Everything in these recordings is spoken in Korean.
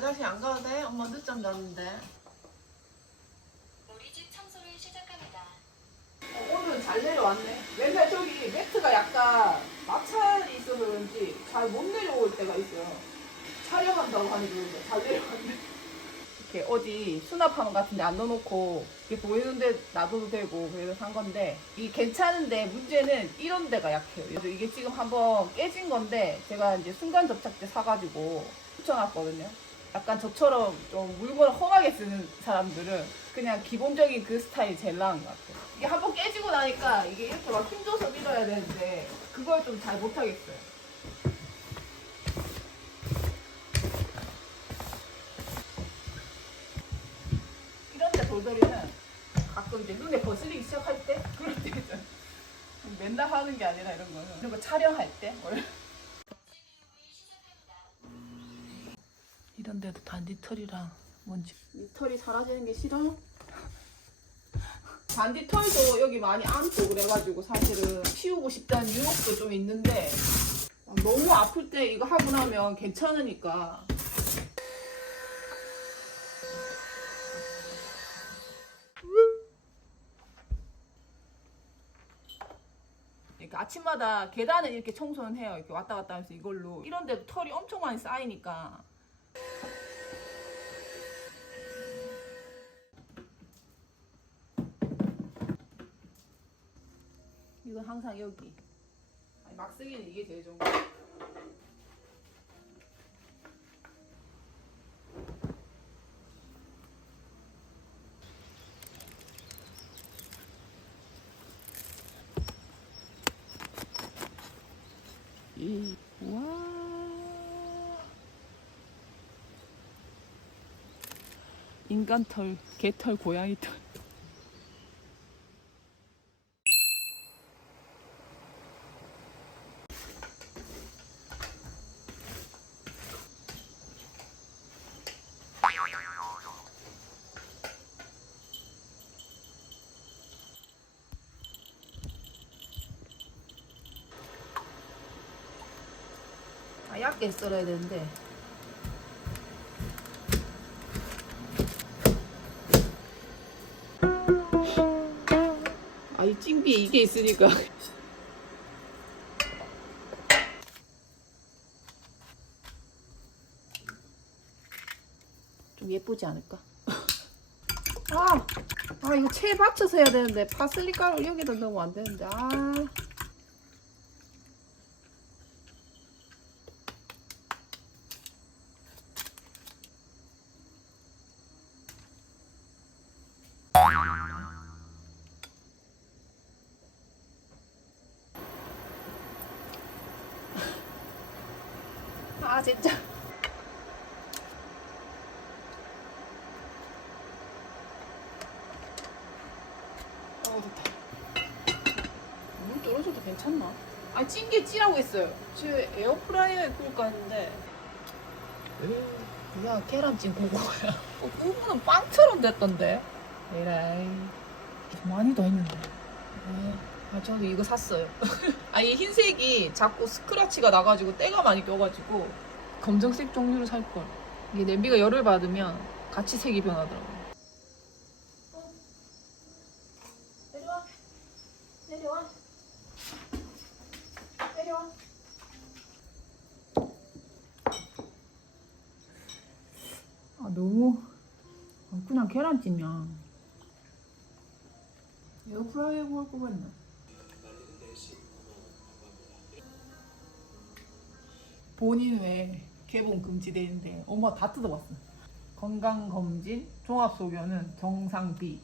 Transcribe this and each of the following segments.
화장실 안 가도 돼? 엄마 늦잠 잤는데. 우리 집 청소를 시작합니다. 오늘 잘 내려왔네. 맨날 저기 매트가 약간 마찰이 있어서 그런지 잘 못 내려올 때가 있어요. 촬영한다고 하니까 잘 내려왔네. 이렇게 어디 수납함 같은 데 안 넣어놓고 이렇게 보이는데 놔둬도 되고 그래서 산 건데 이게 괜찮은데 문제는 이런 데가 약해요. 그래서 이게 지금 한번 깨진 건데 제가 이제 순간 접착제 사가지고 붙여놨거든요. 약간 저처럼 좀 물건을 험하게 쓰는 사람들은 그냥 기본적인 그 스타일이 제일 나은 것 같아요. 이게 한 번 깨지고 나니까 이게 이렇게 막 힘줘서 밀어야 되는데 그걸 좀 잘 못하겠어요. 이런 데 돌돌이는 가끔 이제 눈에 거슬리기 시작할 때 그럴 때. 맨날 하는 게 아니라 이런 거는 이런 거 촬영할 때 원래 이런 데도 반디털이랑 뭔지. 이 털이 사라지는 게 싫어요? 반디 털도 여기 많이 안고 그래가지고 사실은 치우고 싶다는 유혹도 좀 있는데 너무 아플 때 이거 하고 나면 괜찮으니까 이렇게 아침마다 계단을 이렇게 청소는 해요. 이렇게 왔다 갔다 하면서 이걸로 이런 데도 털이 엄청 많이 쌓이니까 항상 여기. 아니, 막 쓰기는 이게 제일 좋은 거. 이, 와. 인간 털, 개 털, 고양이 털. 아, 얇게 썰어야 되는데. 아, 이 찜비에 이게 있으니까. 좀 예쁘지 않을까? 아, 아 이거 채 받쳐서 해야 되는데 파슬리 가루 여기다 넣으면 안 되는데 아. 아 진짜. 어 됐다. 물 떨어져도 괜찮나? 아 찐 게 찌라고 했어요. 저 에어프라이어에 구울까 했는데 그냥 계란찜 거야. 어, 구우면 빵처럼 됐던데. 에라이. 많이 더 했는데. 아, 아, 저도 이거 샀어요. 아, 이 흰색이 자꾸 스크래치가 나가지고 때가 많이 껴가지고 검정색 종류를 살 걸. 이게 냄비가 열을 받으면 같이 색이 변하더라고요. 내려와. 내려와. 내려와. 아, 너무. 아, 그냥 계란찜이야. 에어프라이어 구울 거가 있나? 본인 외 개봉 금지돼 있는데 엄마 다 뜯어봤어. 건강검진 종합소견은 정상 B.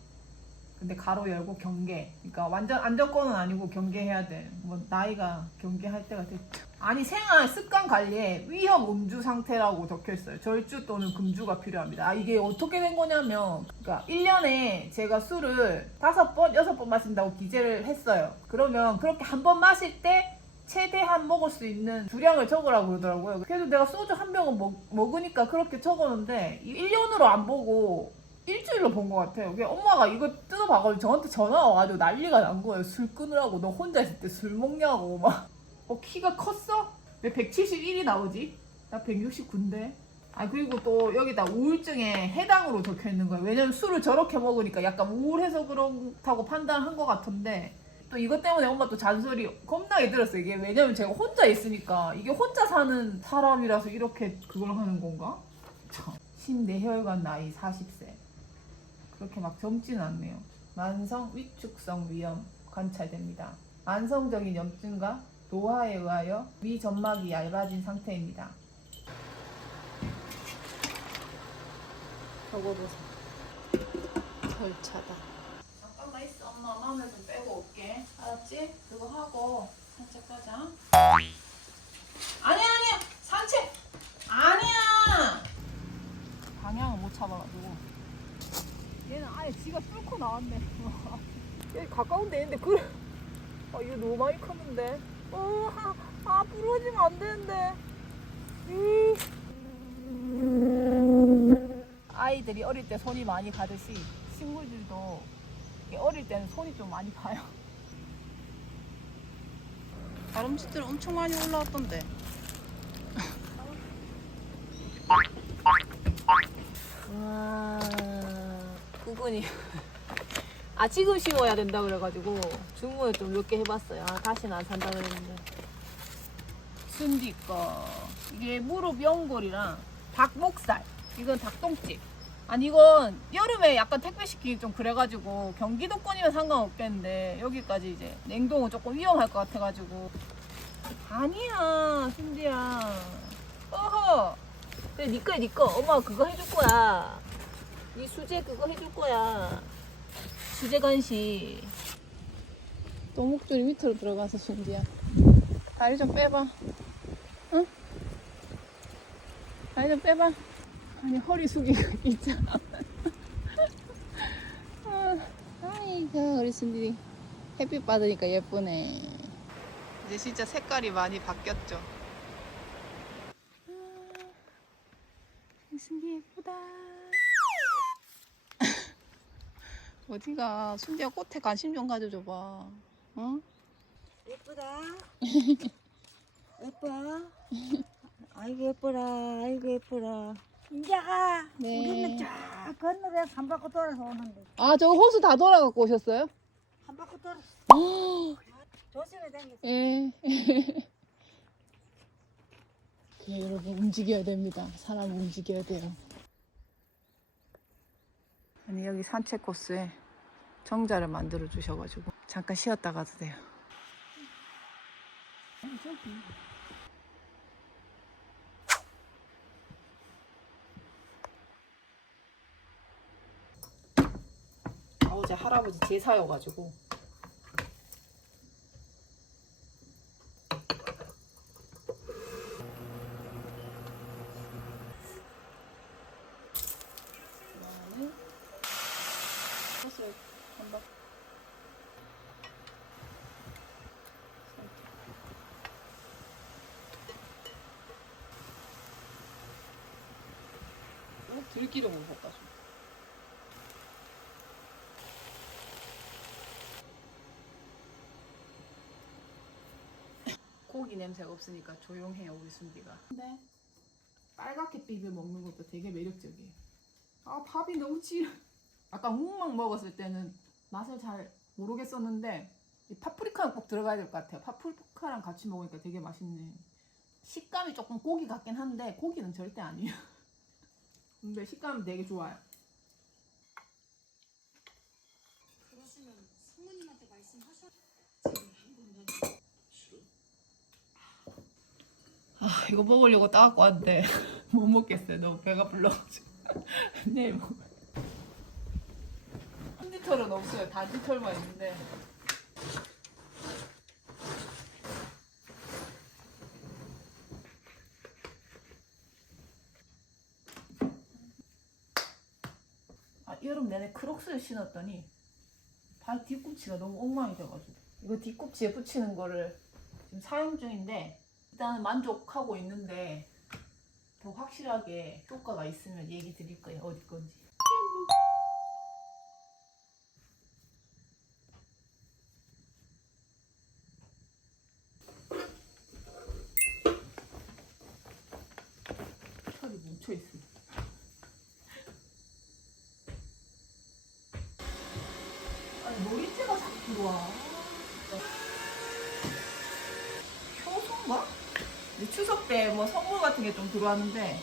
근데 가로 열고 경계. 그러니까 완전 안정권은 아니고 경계해야 돼. 뭐 나이가 경계할 때가 됐죠. 아니 생활 습관 관리에 위험 음주 상태라고 적혀 있어요. 절주 또는 금주가 필요합니다. 아 이게 어떻게 된 거냐면 그러니까 1년에 제가 술을 다섯 번, 여섯 번 마신다고 기재를 했어요. 그러면 그렇게 한 번 마실 때 최대한 먹을 수 있는 주량을 적으라고 그러더라고요. 그래도 내가 소주 한 병은 먹, 먹으니까 그렇게 적었는데 1년으로 안 보고 일주일로 본 것 같아요. 그게 엄마가 이거 뜯어봐가지고 저한테 전화가 와가지고 난리가 난 거예요. 술 끊으라고 너 혼자 있을 때 술 먹냐고 막. 어 키가 컸어? 왜 171이 나오지? 나 169인데. 아 그리고 또 여기다 우울증에 해당으로 적혀 있는 거예요. 왜냐면 술을 저렇게 먹으니까 약간 우울해서 그렇다고 판단한 것 같은데 또 이것 때문에 엄마 또 잔소리 겁나게 들었어요. 이게 왜냐면 제가 혼자 있으니까 이게 혼자 사는 사람이라서 이렇게 그걸 하는 건가? 참. 심내혈관 나이 40세. 그렇게 막 젊지는 않네요. 만성 위축성 위염 관찰됩니다. 만성적인 염증과 노화에 의하여 위 점막이 얇아진 상태입니다. 적어보세요. 절차다. 잠깐만 있어 엄마 마늘 좀 알았지? 그거 하고 산책 가자. 아니야 아니야. 산책. 아니야. 방향을 못 잡아가지고. 얘는 아예 지가 뚫고 나왔네. 여기 가까운 데 있는데 그래. 아 이거 너무 많이 컸는데. 어, 아, 아 부러지면 안 되는데. 음. 아이들이 어릴 때 손이 많이 가듯이 식물들도 어릴 때는 손이 좀 많이 가요. 다람쥐들 엄청 많이 올라왔던데. 와, 부분이. 아, 지금 심어야 된다 그래가지고 주문을 좀 몇 개 해봤어요. 아, 다시는 안 산다 그랬는데. 순디 거. 이게 무릎 연골이랑 닭목살. 이건 닭똥집. 아니, 이건 여름에 약간 택배 시키기 좀 그래가지고 경기도권이면 상관없겠는데 여기까지 이제 냉동은 조금 위험할 것 같아가지고. 아니야, 순디야. 어허. 그래, 니 거야, 니 거. 엄마 그거 해줄 거야. 이 수제 그거 해줄 거야. 수제 간식. 또 목줄이 밑으로 들어가서 순디야. 다리 좀 빼봐. 응? 다리 좀 빼봐. 아니 허리 숙이고 있잖아. 아, 아이고 우리 순디 햇빛 받으니까 예쁘네. 이제 진짜 색깔이 많이 바뀌었죠. 아, 순디 예쁘다. 어디가 순디야 꽃에 관심 좀 가져줘봐. 어? 예쁘다. 예뻐. 아이고 예뻐라. 아이고 예뻐라. 인자가 네. 우리는 쫙 건너서 한 바퀴 돌아서 오는데 아, 저거 호수 다 돌아갖고 오셨어요? 한 바퀴 돌아서 조심히 다녔어. 예. 예, 여러분 움직여야 됩니다. 사람 움직여야 돼요. 아니 여기 산책 코스에 정자를 만들어 주셔가지고 잠깐 쉬었다 가도 돼요. 아, 어제 할아버지 제사여가지고. 코스를 한번 들기름을 볶아줘. 고기 냄새가 없으니까 조용해요 우리 순비가. 근데 빨갛게 비벼 먹는 것도 되게 매력적이에요. 아 밥이 너무 찌. 아까 묵막 먹었을 때는 맛을 잘 모르겠었는데 이 파프리카는 꼭 들어가야 될 것 같아요. 파프리카랑 같이 먹으니까 되게 맛있네. 식감이 조금 고기 같긴 한데 고기는 절대 아니에요. 근데 식감은 되게 좋아요. 그러시면 부모님한테 말씀하셔. 아 이거 먹으려고 따갖고 왔는데 못 먹겠어요. 너무 배가 불러가지고 내일 먹어요. 한지털은 없어요. 단지털만 있는데 아 여름 내내 크록스를 신었더니 발 뒤꿈치가 너무 엉망이 돼가지고 이거 뒤꿈치에 붙이는 거를 지금 사용 중인데 일단은 만족하고 있는데 더 확실하게 효과가 있으면 얘기 드릴 거예요. 어디 건지 들어왔는데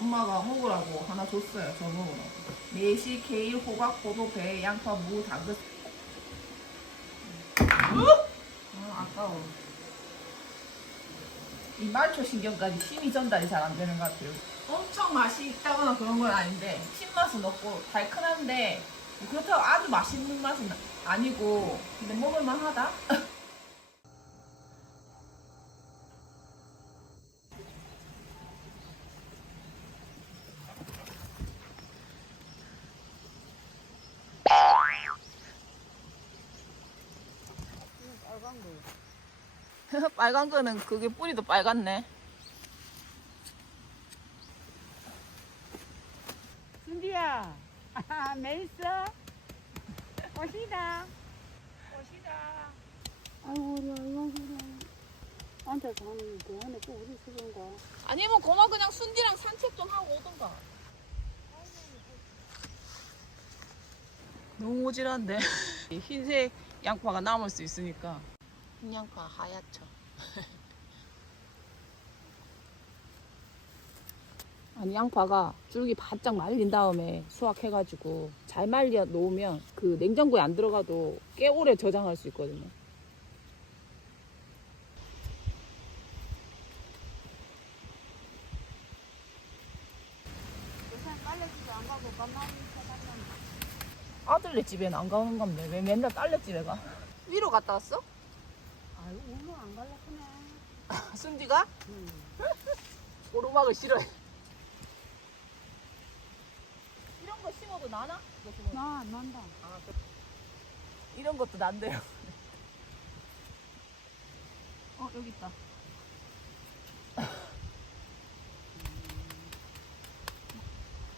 엄마가 먹으라고 하나 줬어요. 저 먹으라고. 매시, 케일, 호박, 포도, 배, 양파, 무, 당근. 아, 아까워. 이 말초 신경까지 힘이 전달이 잘 안 되는 것 같아요. 엄청 맛이 있다거나 그런 건 아닌데 신맛은 없고 달큰한데 그렇다고 아주 맛있는 맛은 아니고 근데 먹을만 하다? 빨간 거는 그게 뿌리도 빨갛네. 순디야, 아, 매 있어? 오시다. 오시다. 아이고 우리 얼마나 앉아서 하는 그 안에 또 우리 쓰던가 아니면 고마 그냥 순디랑 산책 좀 하고 오던가. 너무 오질한데. 흰색 양파가 남을 수 있으니까. 흰 양파 하얗죠. 아니 양파가 줄기 바짝 말린 다음에 수확해가지고 잘 말려 놓으면 그 냉장고에 안 들어가도 꽤 오래 저장할 수 있거든요. 아들네 집에는 안 가는 건데 왜 맨날 딸네 집에 가? 위로 갔다 왔어? 아이고 오늘 안 갈라 크네 순디가? 오르막을 싫어해. 이런 거 심어도 나나? 이거 심어도. 나 안 난다 이런 것도 난대요. 어 여기 있다.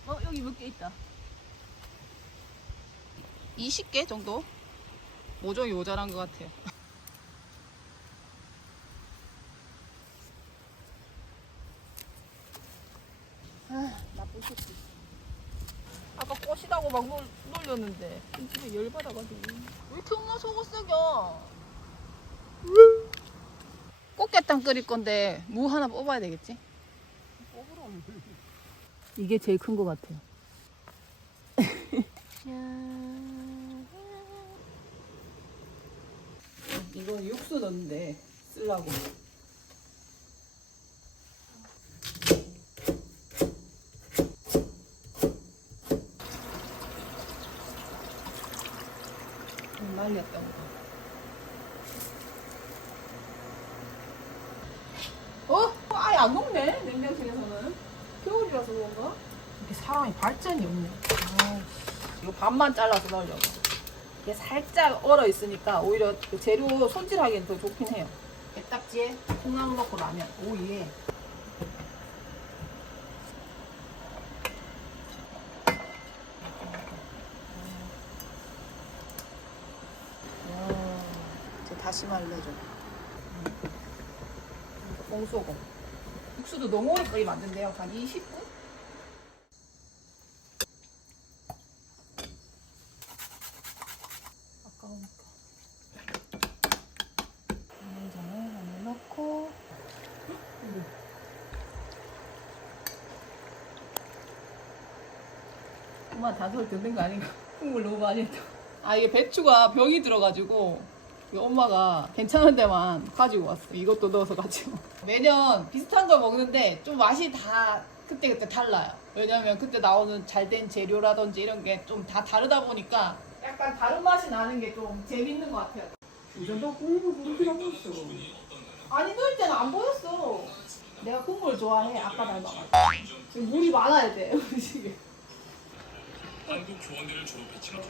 어 여기 몇 개 있다. 20개 정도? 모종이 모자란 것 같아요. 나쁜 새끼. 아까 꽃이라고 막 놀, 놀렸는데 집에 열받아가지고 왜 이렇게 엄마 속옷 쓰겨 꽃게탕 끓일 건데 무 하나 뽑아야 되겠지? 이게 제일 큰거 같아요 이건 육수 넣는데 쓰려고 좀 말렸던 거. 어? 아예 안 녹네 냉장실에서는 겨울이라서 그런가? 이렇게 사람이 발전이 없네. 아, 이거 반만 잘라서 넣으려고. 이게 살짝 얼어 있으니까 오히려 그 재료 손질하기엔 더 좋긴 해요. 게딱지에 콩나물 넣고 라면 오이에 제 다시마를 넣어줘. 뽕소금. 육수도 너무 오래 된대요. 한 20분? 아까우니까. 간장을 하나 넣고. 엄마 다솔 듣는 거 아닌가? 국물 너무 많이 했다. 아 이게 배추가 병이 들어가지고 이 엄마가 괜찮은 데만 가지고 왔어. 이것도 넣어서 먹어. 매년 비슷한 걸 먹는데 좀 맛이 다 그때그때 달라요. 왜냐면 그때 나오는 잘 된 재료라든지 이런 게 좀 다 다르다 보니까 약간 다른 맛이 나는 게 좀 재밌는 것 같아요. 이 정도 국물 부르기라고 했어 아니 넣을 때는 안 보였어. 내가 국물 좋아해. 아빠 닮아가지고. 물이 많아야 돼. 음식에. 한국 교원대를 졸업했지만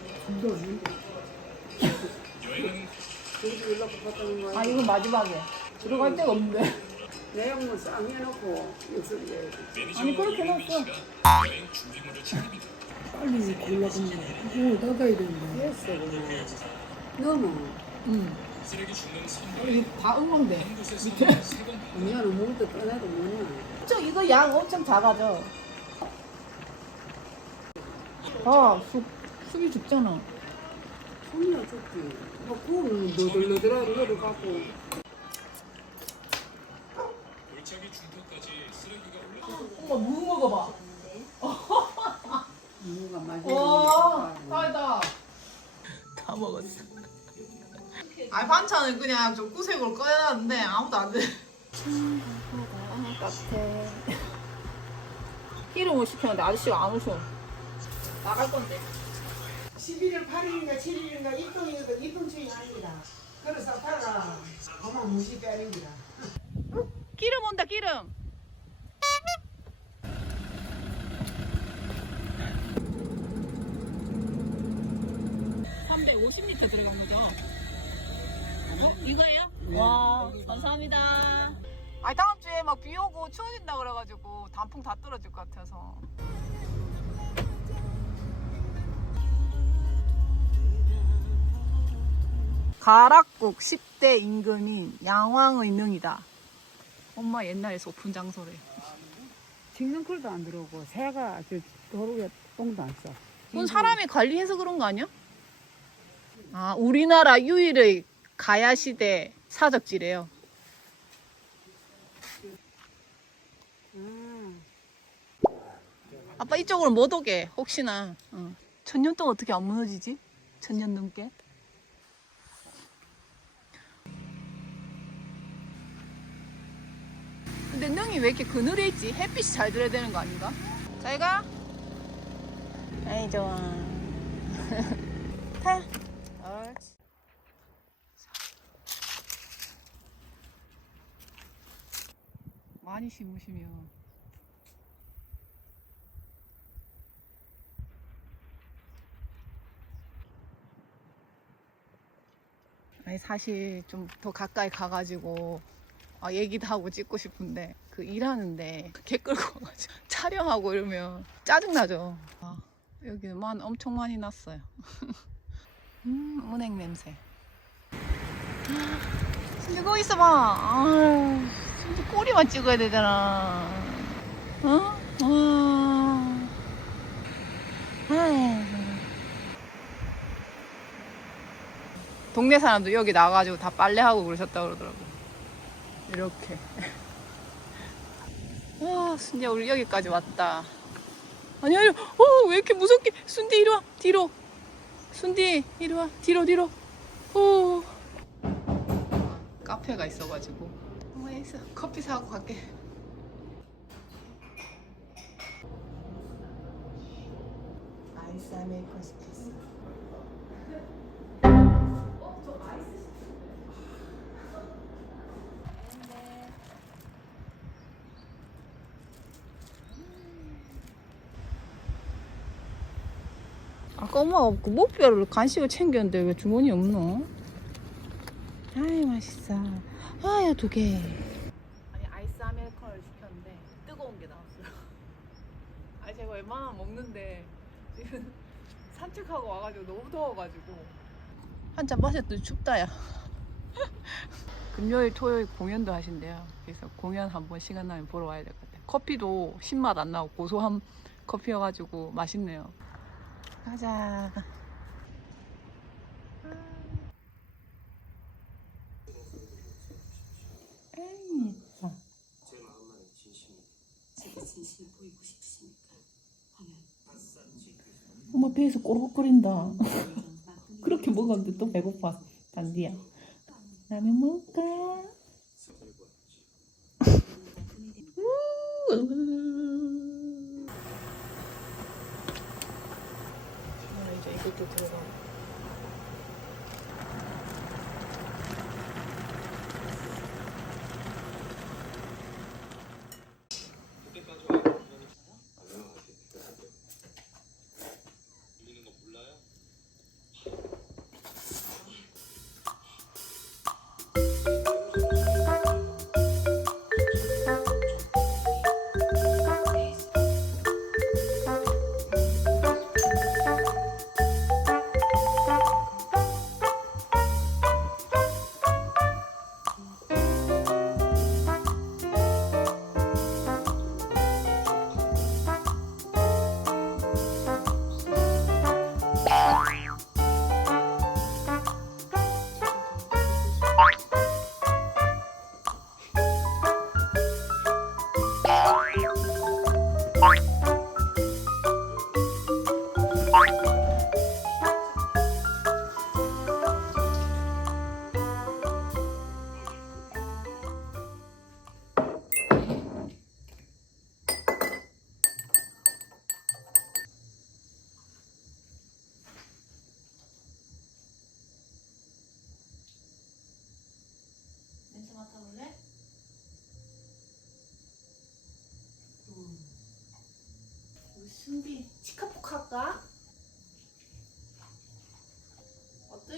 여행하 는 여기 연락 받았다는 거야 아 이건 마지막에. 들어갈 데가 없는데. 내용물 쌍 해놓고 아니, 그렇게 챙깁니다. 빨리 골라보면 이거 닫아야 되는데 됐어 너는 응. 선물 이게 다 곳에서 세번 언니는 먹을 때 떠나도 뭐냐 엄청 이거 양 엄청 작아져. 아, 쑥, 쑥이 죽잖아. 손이야 좋지. 뭐 구우면 너덜너덜하고 갖고 골짜기 중턱까지 쓰레기가 올라 엄마 무 먹어봐. 와, 맛있는 사이다. 다 먹었어. 아 반찬은 그냥 좀 구색으로 꺼내놨는데 아무도 안 돼. 따뜻해. 기름을 시켰는데 아저씨가 안 오셔. 나갈 건데. 11월 8일인가 7일인가 입동이거든 입동주의 아닙니다. 그래서 팔아 어마 무시 빼는기라. 기름 온다 기름. (350리터) 들어간 거죠? 어? 이거예요? 와 감사합니다 아니 다음 주에 막 비 오고 추워진다 그래가지고 단풍 다 떨어질 것 같아서 가락국 10대 임금인 양왕의 능이다 엄마 옛날에 소풍 장소래. 찍는 콜도 안 들어오고 새가 저 도로에 똥도 안 싸. 그건 사람이 관리해서 그런 거 아니야? 아, 우리나라 유일의 가야 시대 사적지래요. 음. 아빠 이쪽으로 못 오게 혹시나. 어. 천년 동안 어떻게 안 무너지지? 천년 넘게. 근데 능이 왜 이렇게 그늘에 있지? 햇빛이 잘 들어야 되는 거 아닌가? 잘 가. 아이 좋아. 타. 옳지. 많이 심으시면 아니 사실 좀 더 가까이 가가지고 아, 얘기도 하고 찍고 싶은데 그 일하는데 개 끌고 와가지고 촬영하고 이러면 짜증나죠. 아, 여기만 엄청 많이 났어요. 음, 은행 냄새. 거기 있어봐. 진짜 꼬리만 찍어야 되잖아. 어? 와. 아유. 동네 사람도 여기 나와가지고 다 빨래하고 그러셨다 그러더라고. 이렇게. 와, 순이야, 우리 여기까지 왔다. 아니, 아니, 어, 왜 이렇게 무섭게. 순디, 이리 와, 뒤로. 순디, 이리 와, 뒤로, 뒤로. 오. 카페가 있어가지고. 어머, 있어. 커피 사갖고 갈게. 아이스 아메리칸 시 엄마가 그 목뼈를 간식을 챙겼는데 왜 주머니 없노? 아이 맛있어. 아야 두 개. 아니 아이스 아메리카노를 시켰는데 뜨거운 게 나왔어요. 아니 제가 웬만하면 먹는데 지금 산책하고 와가지고 너무 더워가지고 한 잔 마셨더니 춥다야. 금요일 토요일 공연도 하신대요. 그래서 공연 한번 시간 나면 보러 와야 될 것 같아요. 커피도 신맛 안 나고 고소한 커피여가지고 맛있네요. 가자. 제가 보이고 하면 엄마 배에서 꼬르륵거린다. 그렇게 먹었는데 또 배고파. 단디야. 라면 먹을까? 이 제 이것도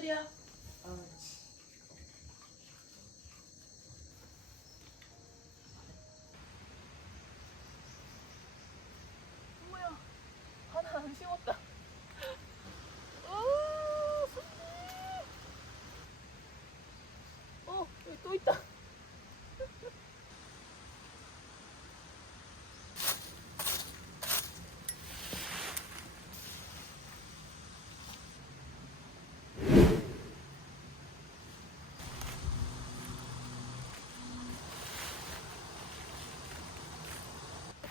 순디야. 뭐야? 하나 안 심었다. 어, 순디. 어, 또 있다.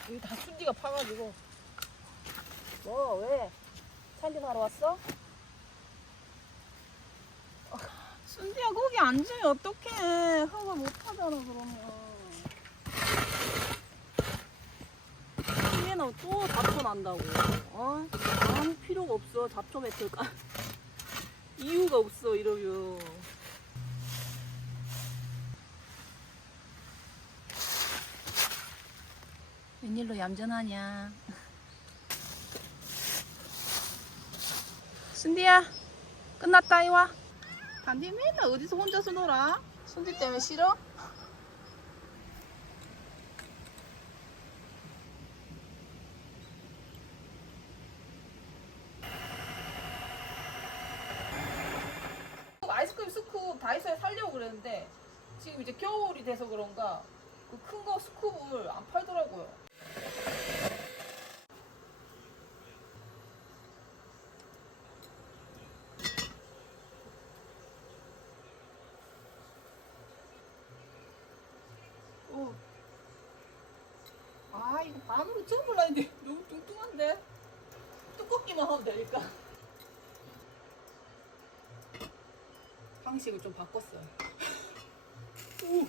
여기 다 순디가 파가지고. 뭐 왜? 살림하러 왔어? 순디야 거기 앉으면 어떡해. 허가 못 하잖아 그러면. 얘는 또 잡초 난다고. 어? 아무 필요가 없어. 잡초 뱉을까? 이유가 없어 이러면. 웬일로 얌전하냐? 순디야 끝났다 이와. 단디 맨날 어디서 혼자서 놀아? 순디 때문에 싫어? 아이스크림 스쿱 다이소에 살려고 그랬는데 지금 이제 겨울이 돼서 그런가 그 큰 거 스쿱을 안 팔더라고요. 어. 아 이거 반으로 접을라 했는데 너무 뚱뚱한데 두껍기만 하면 되니까 방식을 좀 바꿨어요 오.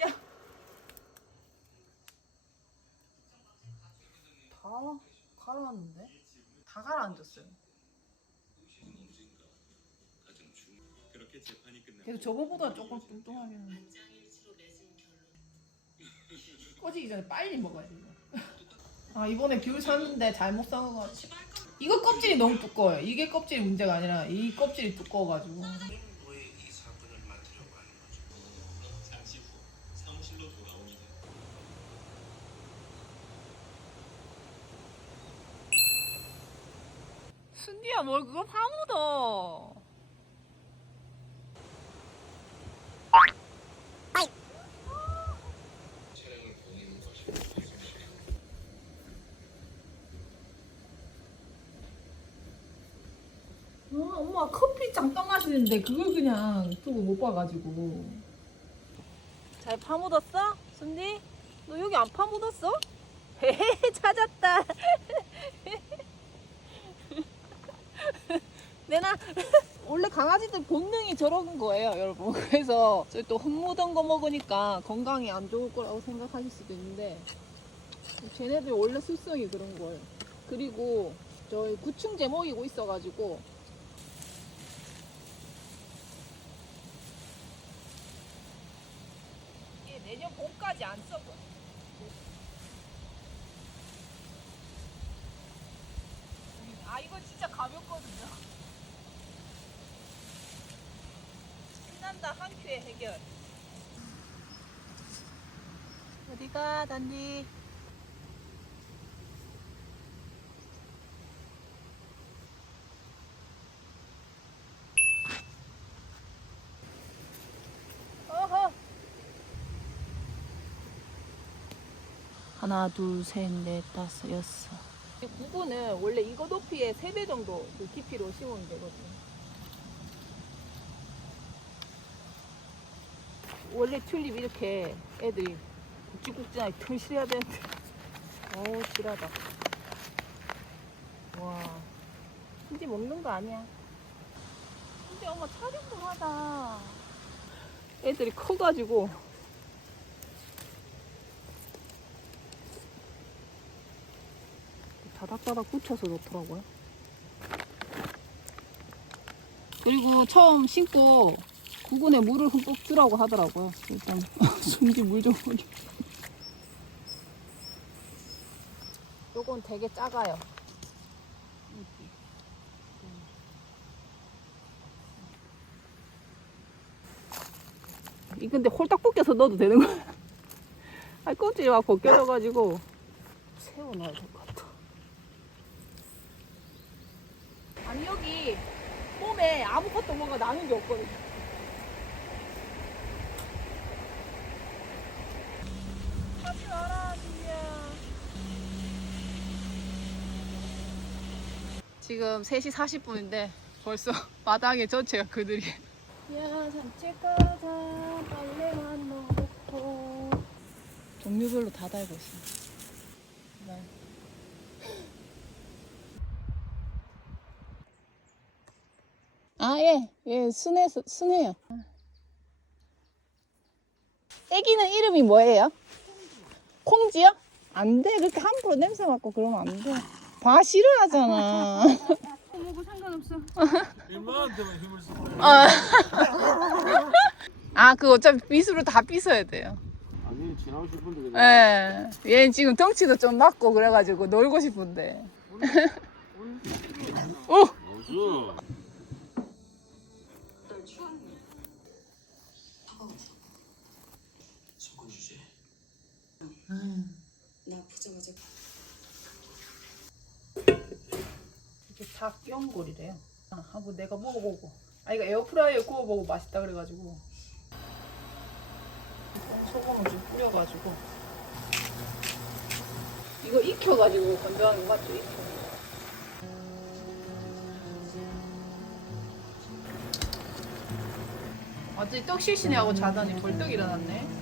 야. 다 가라앉는데? 다 가라앉았어요 그래도 저거보다 조금 뚱뚱하긴 꺼지기 전에 빨리 먹어야 돼 아 이번에 귤 샀는데 잘못 사가지고 이거 껍질이 너무 두꺼워요. 이게 껍질이 문제가 아니라 이 껍질이 두꺼워가지고. 순디야 뭘 그거 파 엄마 커피 잠깐 마시는데 그걸 그냥 두고 못 봐가지고 잘 파묻었어? 순디? 너 여기 안 파묻었어? 헤헤 찾았다. 내나 원래 강아지들 본능이 저런 거예요 여러분 그래서 저희 또 흙묻은 거 먹으니까 건강에 안 좋을 거라고 생각하실 수도 있는데 쟤네들 원래 습성이 그런 거예요 그리고 저희 구충제 먹이고 있어가지고 이게 내년 봄까지 안 썩어 아 이거 진짜 가볍거든요. 신난다 한 큐의 해결. 어디가 단디 하나, 둘, 셋, 넷, 다섯, 여섯. 이 구분은 원래 이거 높이의 3배 정도 그 깊이로 심으면 되거든요. 원래 튤립 이렇게 애들이 굵직굵직하게 튼실해야 되는데. 어우 실하다. 와. 근데 먹는 거 아니야. 근데 엄마 촬영 좀 하자. 애들이 커가지고 바닥바닥 꽂혀서 넣더라고요. 그리고 처음 심고 구근에 물을 흠뻑 주라고 하더라고요. 일단 숨기 물 좀 버려. 요건 되게 작아요. 이 근데 홀딱 벗겨서 넣어도 되는 거야. 아 껍질이 막 벗겨져가지고 세워놔야 될 거. 여기 봄에 아무것도 뭔가 나는 게 없거든. 하지 마라, 진이야. 지금 3시 40분인데 벌써 마당에 전체가 그들이 야 산책 가자 빨래만 넣고 종류별로 다 달고 있어. 아, 예. 예, 순해, 순해요. 애기는 이름이 뭐예요? 콩지요? 안 돼. 그렇게 함부로 냄새 맡고 그러면 안 돼. 봐, 싫어하잖아. 뭐고 상관없어 일만한테만 힘을 쓰고 아 그 어차피 빗으로 다 빗어야 돼요 아니 지나고 싶은데 예 얘는 지금 덩치도 좀 낮고 그래가지고 놀고 싶은데 무 나 보자마자 이게 닭연골이래요. 아, 한번 내가 먹어보고. 아 이거 에어프라이어에 구워보고 맛있다 그래가지고. 소금을 좀 뿌려가지고. 이거 익혀가지고 건조하는 거 맞죠? 익혀. 어제 떡 실시네 하고 자더니 벌떡 일어났네.